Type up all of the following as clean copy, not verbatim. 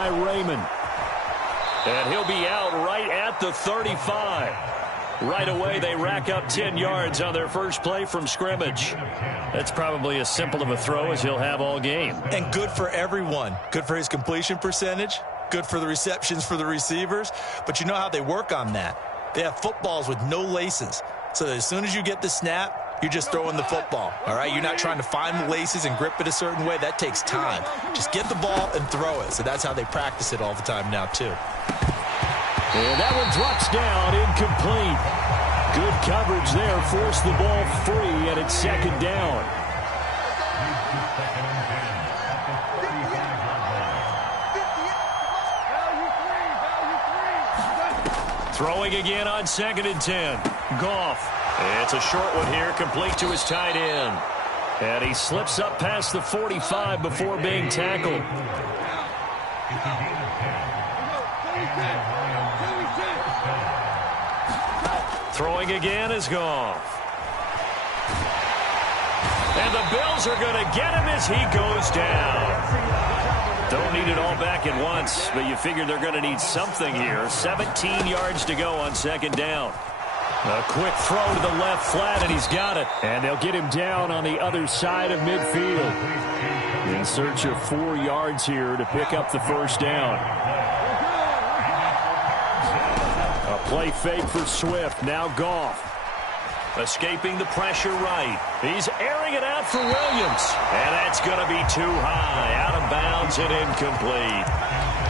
by Raymond. And he'll be out right at the 35. Right away, they rack up 10 yards on their first play from scrimmage. That's probably as simple of a throw as he'll have all game. And good for everyone. Good for his completion percentage. Good for the receptions for the receivers. But you know how they work on that. They have footballs with no laces. So as soon as you get the snap, you're just throwing the football, all right? You're not trying to find the laces and grip it a certain way. That takes time. Just get the ball and throw it. So that's how they practice it all the time now, too. And that one drops down, incomplete. Good coverage there, forced the ball free, and it's second down. Throwing again on 2nd and 10. Goff. It's a short one here, complete to his tight end. And he slips up past the 45 before being tackled. Throwing again is Goff. And the Bills are going to get him as he goes down. Don't need it all back at once, but you figure they're going to need something here. 17 yards to go on 2nd down. A quick throw to the left flat, and he's got it. And they'll get him down on the other side of midfield. In search of 4 yards here to pick up the first down. A play fake for Swift. Now Goff. Escaping the pressure right. He's airing it out for Williams. And that's going to be too high. Out of bounds and incomplete.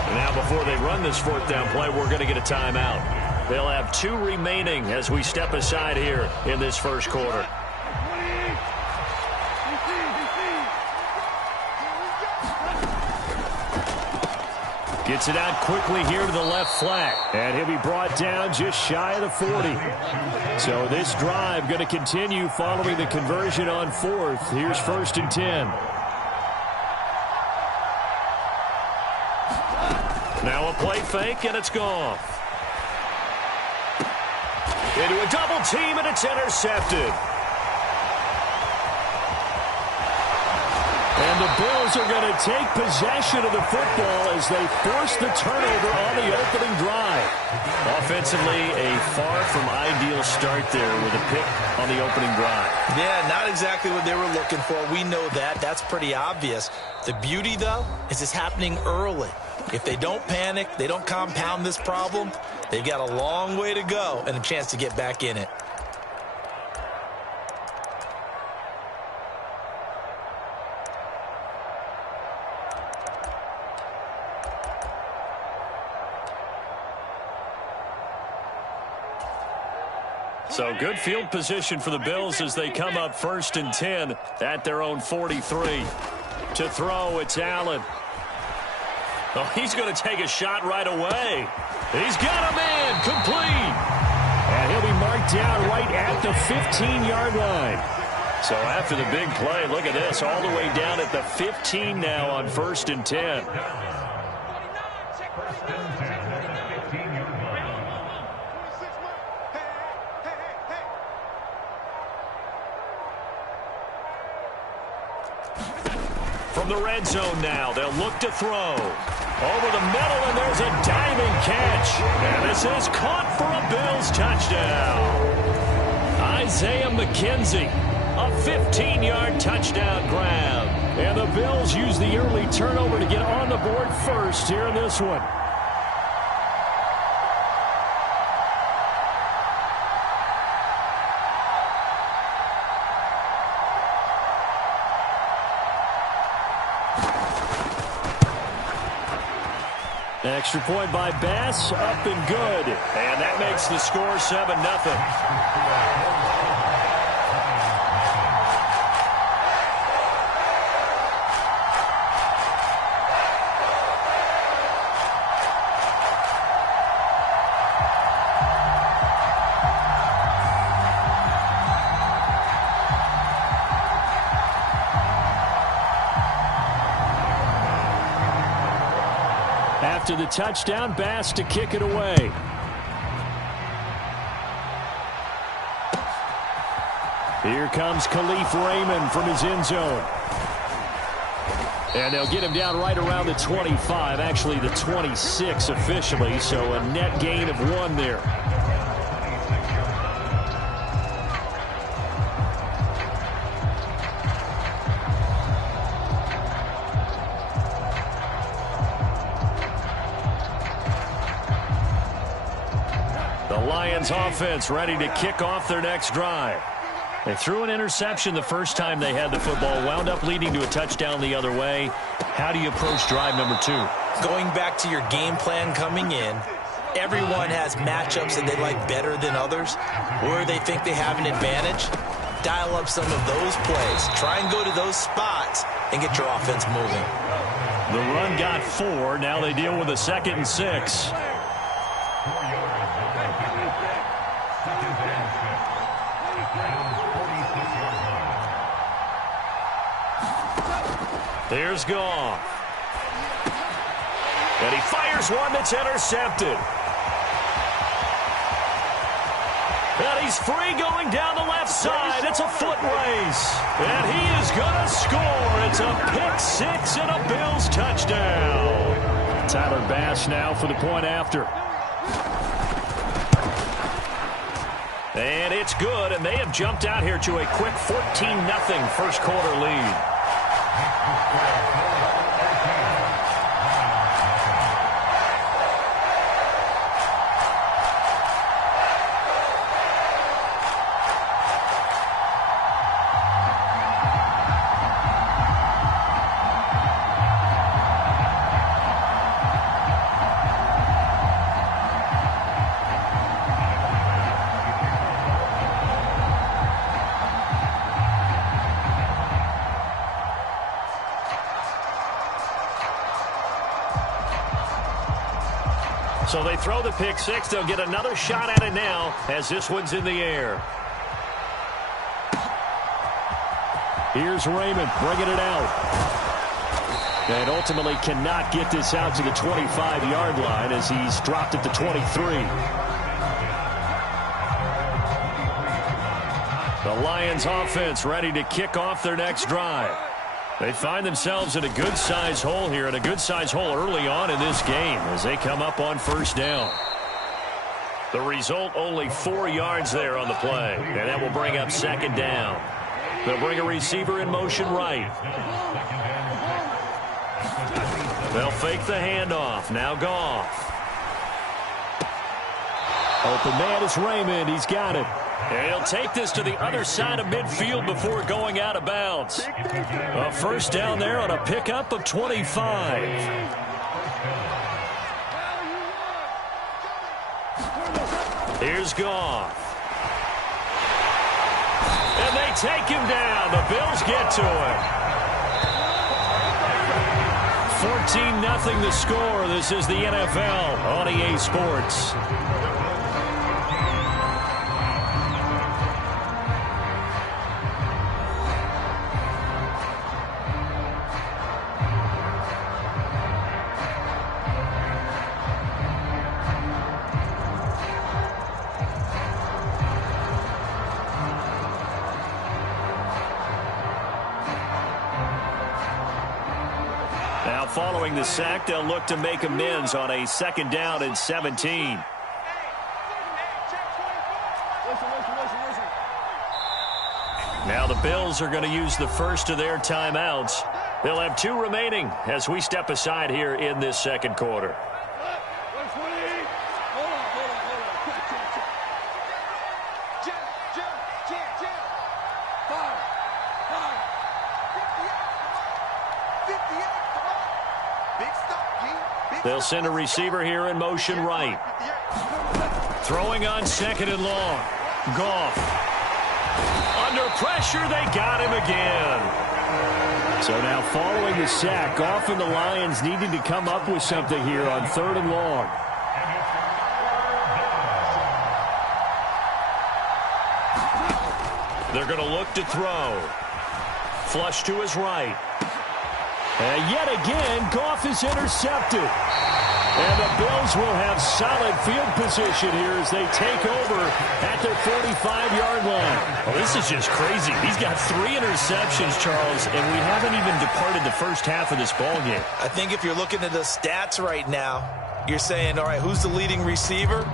And now before they run this 4th down play, we're going to get a timeout. They'll have 2 remaining as we step aside here in this first quarter. Gets it out quickly here to the left flat. And he'll be brought down just shy of the 40. So this drive going to continue following the conversion on 4th. Here's 1st and 10. Now a play fake, and it's Goff. Into a double team, and it's intercepted. And the Bills are going to take possession of the football as they force the turnover on the opening drive. Offensively, a far from ideal start there with a pick on the opening drive. Yeah, not exactly what they were looking for. We know that. That's pretty obvious. The beauty, though, is it's happening early. If they don't panic, they don't compound this problem, they've got a long way to go and a chance to get back in it. So good field position for the Bills as they come up 1st and 10 at their own 43. To throw, it's Allen. Oh, he's going to take a shot right away. He's got a man, complete. And he'll be marked down right at the 15-yard line. So after the big play, look at this, all the way down at the 15 now on 1st and 10. From the red zone now, they'll look to throw. Over the middle, and there's a diving catch. And this is caught for a Bills touchdown. Isaiah McKenzie, a 15-yard touchdown grab. And the Bills use the early turnover to get on the board first here in this one. Extra point by Bass, up and good. And that makes the score 7-0. After the touchdown, Bass to kick it away. Here comes Khalif Raymond from his end zone. And they'll get him down right around the 25, actually the 26 officially, so a net gain of 1 there. The Lions offense ready to kick off their next drive. They threw an interception the first time they had the football, wound up leading to a touchdown the other way. How do you approach drive number 2? Going back to your game plan coming in, everyone has matchups that they like better than others, where they think they have an advantage. Dial up some of those plays. Try and go to those spots and get your offense moving. The run got 4. Now they deal with a 2nd and 6. Here's Goff. And he fires one that's intercepted. And he's free going down the left side. It's a foot race. And he is going to score. It's a pick-6 and a Bills touchdown. Tyler Bass now for the point after. And it's good, and they have jumped out here to a quick 14-0 first quarter lead. So they throw the pick-6. They'll get another shot at it now as this one's in the air. Here's Raymond bringing it out. And ultimately cannot get this out to the 25-yard line as he's dropped at the 23. The Lions offense ready to kick off their next drive. They find themselves in a good-sized hole here, and a good-sized hole early on in this game as they come up on first down. The result, only 4 yards there on the play, and that will bring up 2nd down. They'll bring a receiver in motion right. They'll fake the handoff. Now Goff. Open man is Raymond. He's got it. And he'll take this to the other side of midfield before going out of bounds. A first down there on a pickup of 25. Here's Goff. And they take him down. The Bills get to it. 14-0 the score. This is the NFL on EA Sports. Following the sack, they'll look to make amends on a 2nd down and 17. Now the Bills are going to use the first of their timeouts. They'll have 2 remaining as we step aside here in this second quarter. They'll send a receiver here in motion right. Throwing on 2nd and long. Goff. Under pressure, they got him again. So now following the sack, Goff and the Lions needing to come up with something here on 3rd and long. They're going to look to throw. Flush to his right. And yet again, Goff is intercepted. And the Bills will have solid field position here as they take over at their 45-yard line. Well, this is just crazy. He's got 3 interceptions, Charles, and we haven't even departed the first half of this ball game. I think if you're looking at the stats right now, you're saying, all right, who's the leading receiver?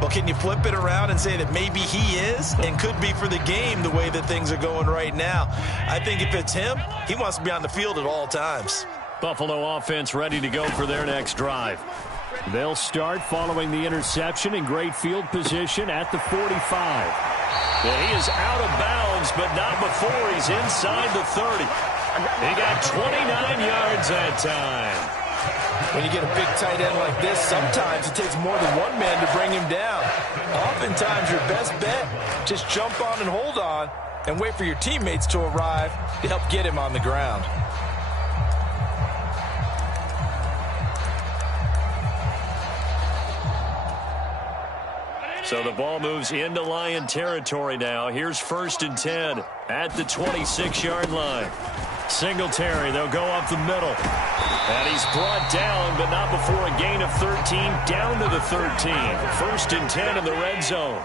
Well, can you flip it around and say that maybe he is and could be for the game the way that things are going right now? I think if it's him, he wants to be on the field at all times. Buffalo offense ready to go for their next drive. They'll start following the interception in great field position at the 45. And he is out of bounds, but not before he's inside the 30. He got 29 yards that time. When you get a big tight end like this, sometimes it takes more than one man to bring him down. Oftentimes, your best bet, just jump on and hold on and wait for your teammates to arrive to help get him on the ground. So the ball moves into Lion territory now. Here's 1st and 10 at the 26-yard line. Singletary, they'll go up the middle. And he's brought down, but not before a gain of 13, down to the 13. 1st and 10 in the red zone.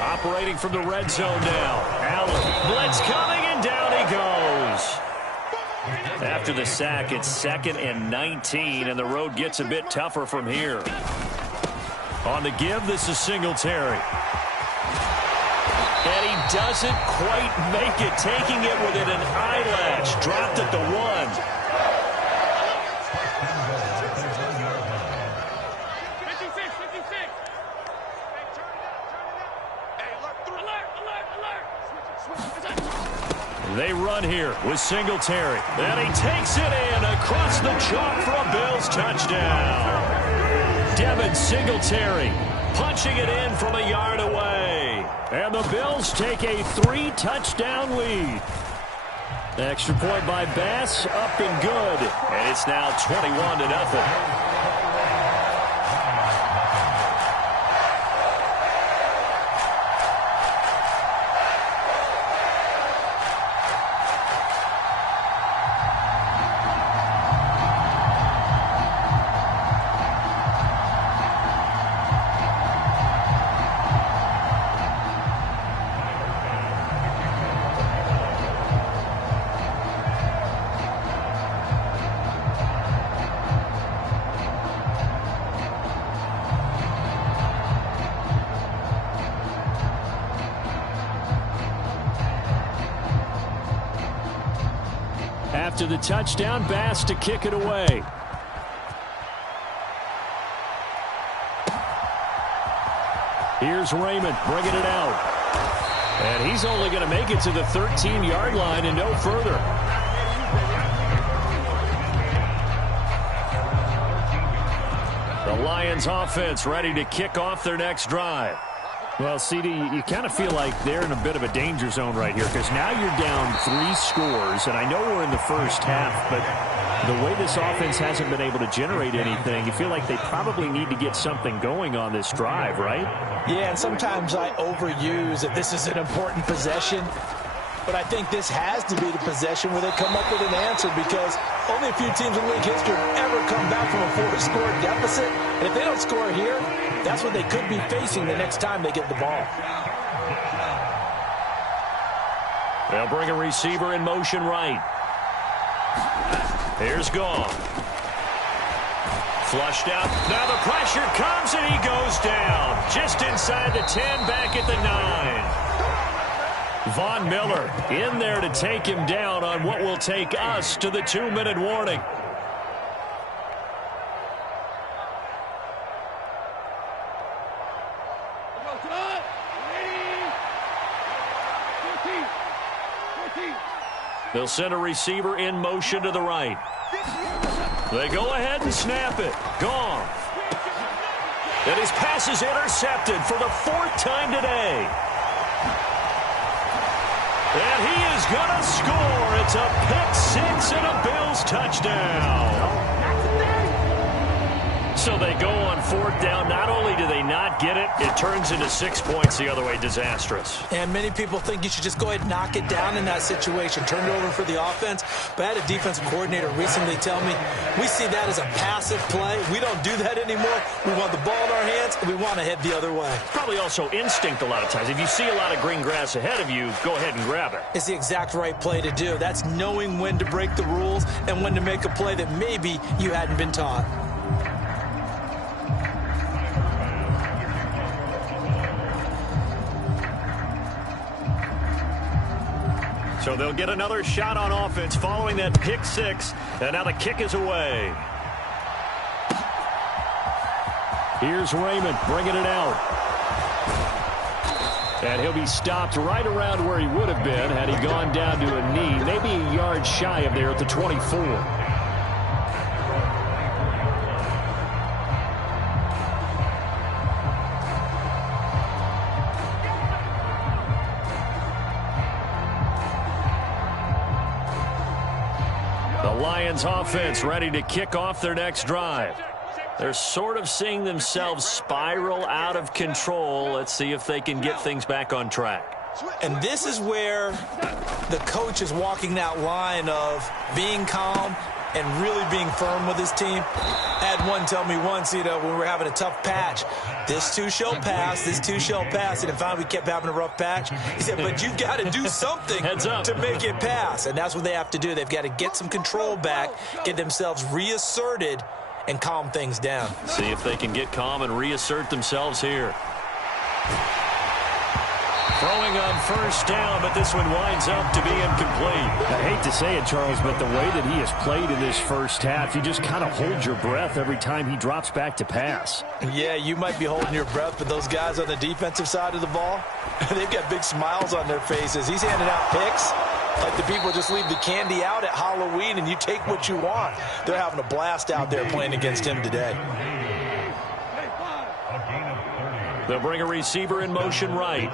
Operating from the red zone now. Allen, blitz coming, and down he goes. After the sack, it's 2nd and 19, and the road gets a bit tougher from here. On the give, this is Singletary. And he doesn't quite make it, taking it within an eyelash. Dropped at the 1. 56. They run here with Singletary. And he takes it in across the chalk for a Bills touchdown. Devin Singletary punching it in from a yard away. And the Bills take a 3-touchdown lead. The extra point by Bass, up and good. And it's now 21-0. After the touchdown, Bass to kick it away. Here's Raymond bringing it out. And he's only going to make it to the 13-yard line and no further. The Lions offense ready to kick off their next drive. Well, CD, you kind of feel like they're in a bit of a danger zone right here because now you're down 3 scores, and I know we're in the first half, but the way this offense hasn't been able to generate anything, you feel like they probably need to get something going on this drive, right? Yeah, and sometimes I overuse that this is an important possession, but I think this has to be the possession where they come up with an answer because only a few teams in league history have ever come back from a 4-score deficit, and if they don't score here, that's what they could be facing the next time they get the ball. They'll bring a receiver in motion right. Here's Gone. Flushed out. Now the pressure comes and he goes down. Just inside the 10, back at the 9. Von Miller in there to take him down on what will take us to the 2-minute warning. They'll send a receiver in motion to the right. They go ahead and snap it. Gone. And his pass is intercepted for the 4th time today. And he is going to score. It's a pick 6 and a Bills touchdown. So they go on fourth down. Not only do they not get it, it turns into 6 points the other way. Disastrous. And many people think you should just go ahead and knock it down in that situation. Turn it over for the offense. But I had a defensive coordinator recently tell me, we see that as a passive play. We don't do that anymore. We want the ball in our hands, and we want to head the other way. Probably also instinct a lot of times. If you see a lot of green grass ahead of you, go ahead and grab it. It's the exact right play to do. That's knowing when to break the rules and when to make a play that maybe you hadn't been taught. So they'll get another shot on offense following that pick six. And now the kick is away. Here's Raymond bringing it out. And he'll be stopped right around where he would have been had he gone down to a knee, maybe a yard shy of there at the 24. Lions offense ready to kick off their next drive. They're sort of seeing themselves spiral out of control. Let's see if they can get things back on track. And this is where the coach is walking that line of being calm and really being firm with his team. I had one tell me once, when we were having a tough patch, this too shall pass, this too shall pass. And finally we kept having a rough patch. He said, but you've got to do something to make it pass. And that's what they have to do. They've got to get some control back, get themselves reasserted, and calm things down. See if they can get calm and reassert themselves here. Throwing on first down, but this one winds up to be incomplete. I hate to say it, Charles, but the way that he has played in this first half, you just kind of hold your breath every time he drops back to pass. Yeah, you might be holding your breath, but those guys on the defensive side of the ball, they've got big smiles on their faces. He's handing out picks like the people just leave the candy out at Halloween and you take what you want. They're having a blast out there playing against him today. They'll bring a receiver in motion right.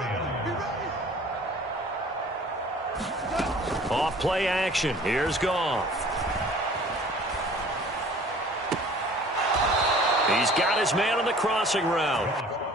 Off play action. Here's Goff. He's got his man on the crossing route.